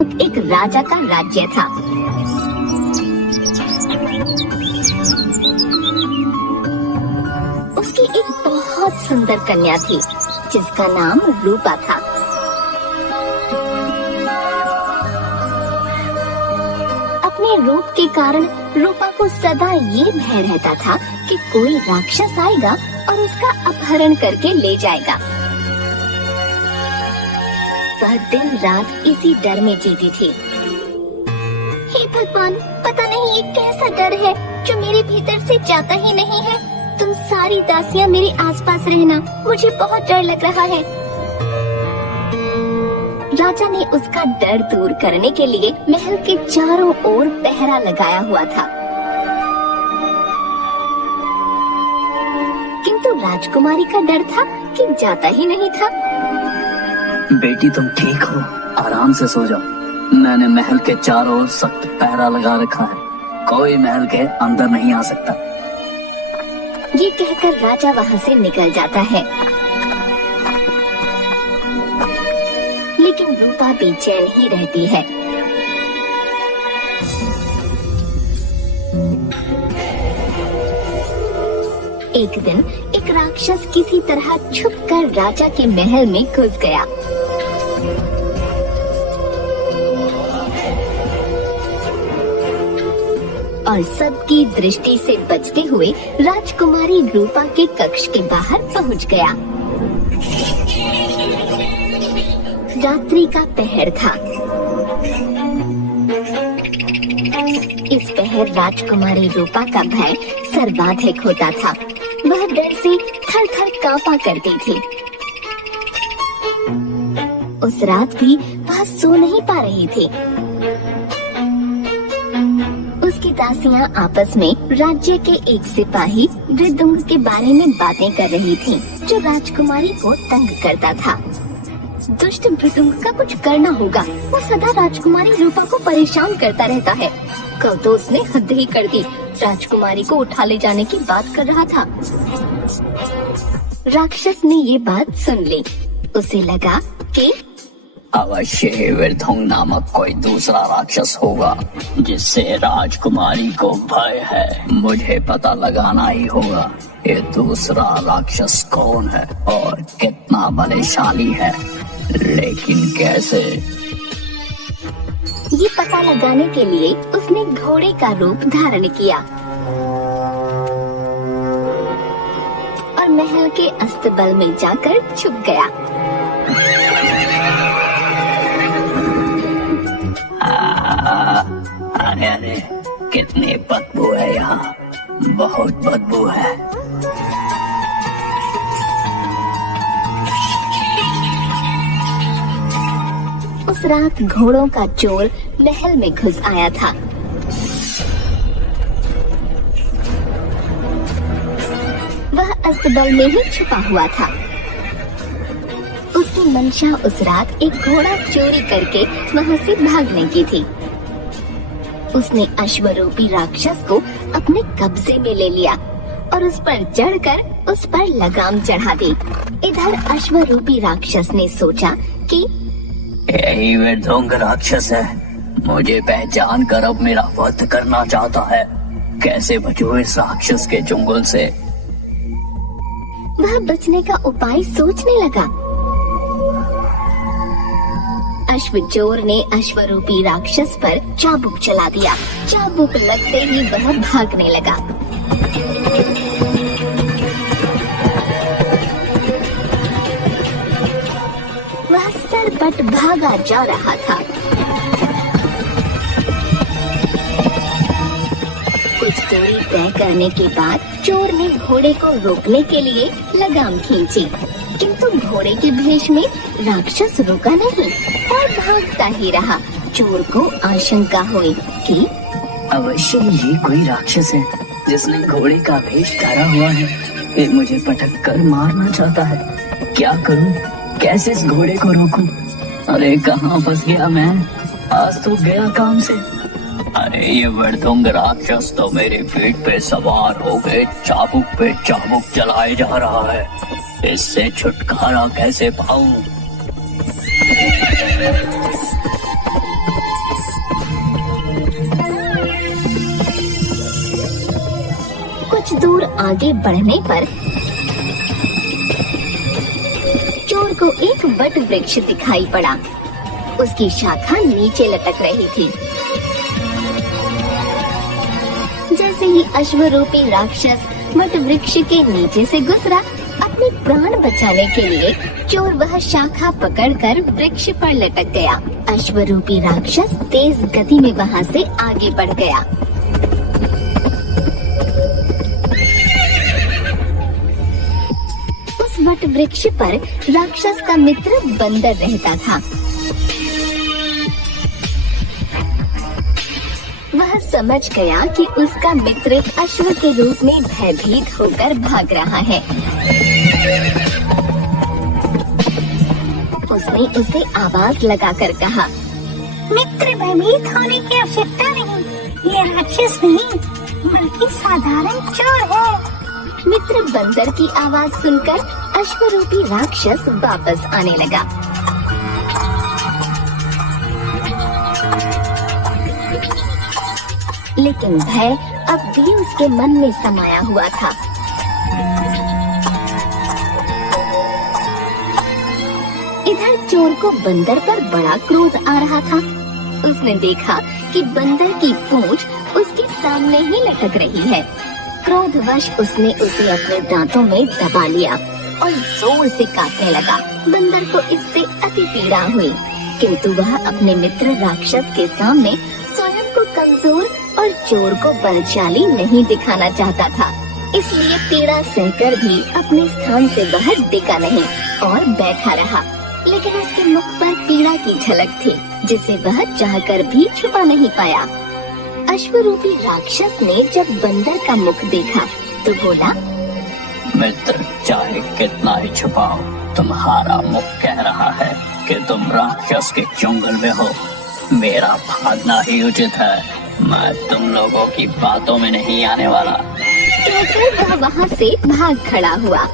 एक राजा का राज्य था। उसकी एक बहुत सुंदर कन्या थी जिसका नाम रूपा था। अपने रूप के कारण रूपा को सदा ये भय रहता था कि कोई राक्षस आएगा और उसका अपहरण करके ले जाएगा। वह दिन रात इसी डर में जीती थी। हे भगवान, पता नहीं ये कैसा डर है जो मेरे भीतर से जाता ही नहीं है। तुम सारी दासियां मेरे आसपास रहना, मुझे बहुत डर लग रहा है। राजा ने उसका डर दूर करने के लिए महल के चारों ओर पहरा लगाया हुआ था, किंतु राजकुमारी का डर था कि जाता ही नहीं था। बेटी तुम ठीक हो, आराम से सो जाओ। मैंने महल के चारों ओर सख्त पहरा लगा रखा है, कोई महल के अंदर नहीं आ सकता। ये कहकर राजा वहाँ से निकल जाता है, लेकिन रूपा बेचैन ही रहती है। एक दिन एक राक्षस किसी तरह छुपकर राजा के महल में घुस गया। और सबकी दृष्टि से बचते हुए राजकुमारी रूपा के कक्ष के बाहर पहुंच गया। रात्रि का पहर था। इस पहर राजकुमारी रूपा का भय सर्वाधिक होता था। वह डर से थर थर कांपा करती थी। उस रात भी वह सो नहीं पा रही थी। उसकी दासियां आपस में राज्य के एक सिपाही मृदुंग के बारे में बातें कर रही थीं, जो राजकुमारी को तंग करता था। दुष्ट मृदुंग का कुछ करना होगा, वो सदा राजकुमारी रूपा को परेशान करता रहता है। कल तो उसने हद ही कर दी, राजकुमारी को उठा ले जाने की बात कर रहा था। राक्षस ने ये बात सुन ली। उसे लगा कि अवश्य ही विरधुंग नामक कोई दूसरा राक्षस होगा जिससे राजकुमारी को भय है। मुझे पता लगाना ही होगा ये दूसरा राक्षस कौन है और कितना बलशाली है, लेकिन कैसे? ये पता लगाने के लिए उसने घोड़े का रूप धारण किया और महल के अस्तबल में जाकर छुप गया। अरे अरे, कितनी बदबू है यहाँ, बहुत बदबू है। उस रात घोड़ों का चोर महल में घुस आया था। वह अस्तबल में ही छुपा हुआ था। उसकी मंशा उस रात एक घोड़ा चोरी करके वहाँ से भागने की थी। उसने अश्वरूपी राक्षस को अपने कब्जे में ले लिया और उस पर चढ़कर उस पर लगाम चढ़ा दी। इधर अश्वरूपी राक्षस ने सोचा कि यही विरधुंग राक्षस है, मुझे पहचान कर अब मेरा वध करना चाहता है। कैसे बचूं इस राक्षस के चुंगल से? वह बचने का उपाय सोचने लगा। अश्वचोर ने अश्वरूपी राक्षस पर चाबुक चला दिया। चाबुक लगते ही वह भागने लगा। वह सरपट भागा जा रहा था। कुछ दूरी तय करने के बाद चोर ने घोड़े को रोकने के लिए लगाम खींची, किंतु घोड़े के भेष में राक्षस रुका नहीं और भागता ही रहा। चोर को आशंका हुई कि अवश्य ये कोई राक्षस है जिसने घोड़े का भेष धारा हुआ है। ये मुझे पटक कर मारना चाहता है। क्या करूं? कैसे इस घोड़े को रोकूं? अरे कहाँ फंस गया मैं, आज तो गया काम से। अरे ये विरधुंग राक्षस तो मेरे पीठ पे सवार हो गए, चाबुक पे चाबुक चलाए जा रहा है। इससे छुटकारा कैसे पाऊं? आगे बढ़ने पर चोर को एक वट वृक्ष दिखाई पड़ा। उसकी शाखा नीचे लटक रही थी। जैसे ही अश्वरूपी राक्षस वट वृक्ष के नीचे से गुजरा, अपने प्राण बचाने के लिए चोर वह शाखा पकड़कर वृक्ष पर लटक गया। अश्वरूपी राक्षस तेज गति में वहां से आगे बढ़ गया। उस वट वृक्ष पर राक्षस का मित्र बंदर रहता था। वह समझ गया कि उसका मित्र अश्व के रूप में भयभीत होकर भाग रहा है। उसने उसे आवाज लगाकर कहा, मित्र, भयभीत होने की आवश्यकता नहीं। ये राक्षस नहीं बल्कि साधारण चोर है। मित्र बंदर की आवाज सुनकर अश्वरूपी राक्षस वापस आने लगा। लेकिन भय अब भी उसके मन में समाया हुआ था। इधर चोर को बंदर पर बड़ा क्रोध आ रहा था। उसने देखा कि बंदर की पूंछ उसके सामने ही लटक रही है। क्रोधवश उसने उसे अपने दांतों में दबा लिया और जोर से काटने लगा। बंदर को इससे अति पीड़ा हुई, किंतु वह अपने मित्र राक्षस के सामने स्वयं को कमजोर और चोर को बलशाली नहीं दिखाना चाहता था। इसलिए पीड़ा सहकर भी अपने स्थान से वह टिका नहीं और बैठा रहा। लेकिन उसके मुख पर पीड़ा की झलक थी, जिसे वह चाहकर भी छुपा नहीं पाया। अश्वरूपी राक्षस ने जब बंदर का मुख देखा तो बोला, मित्र, चाहे कितना ही छुपाओ, तुम्हारा मुख कह रहा है कि तुम राक्षस के चुंगल में हो। मेरा भागना ही उचित है। मैं तुम लोगों की बातों में नहीं आने वाला। कहकर वह वहाँ से भाग खड़ा हुआ।